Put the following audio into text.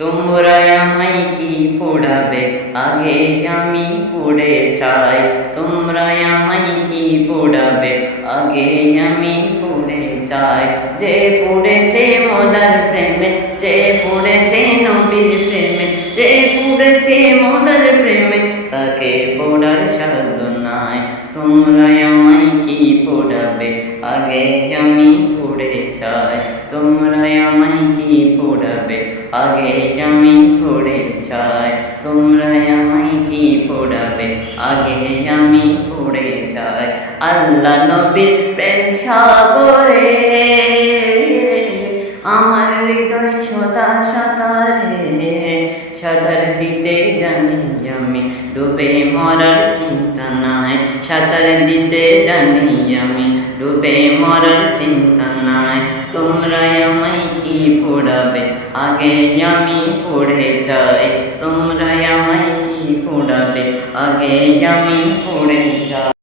তোমরা আমায় কি পোড়াবে, আগে আমি পুড়ে চাই। তোমরা আমায় কি পোড়াবে, আগে আমি পুড়ে চাই। যে পুড়েছে মোলার প্রেমে, যে পুড়েছে নবীর প্রেমে, যে পুড়েছে মোলার প্রেমে, তাকে পোড়ার সাধ্য নাই। তোমরা আমায় কি পোড়াবে, আগে আমি পুড়ে চাই। তোমরা আমায় কি পোড়াবে, আগে আমি পুড়ে চাই। তোমরা আমায় কি পোড়াবে, আগে আমি পুড়ে চাই। আল্লাহ নবীর প্রেম সাগরে আমার হৃদয় সদা সাঁতারে, সাঁতার দিতে জানি আমি, ডুবে মরার চিন্তা নাই। সাঁতার দিতে জানি আমি, ডুবে মরার চিন্তা নাই। তোমরা আমায় কি পোড়াবে, আগে আমি পুড়ে চাই। তোমরা আমায় কি পোড়াবে, আগে আমি পুড়ে চাই।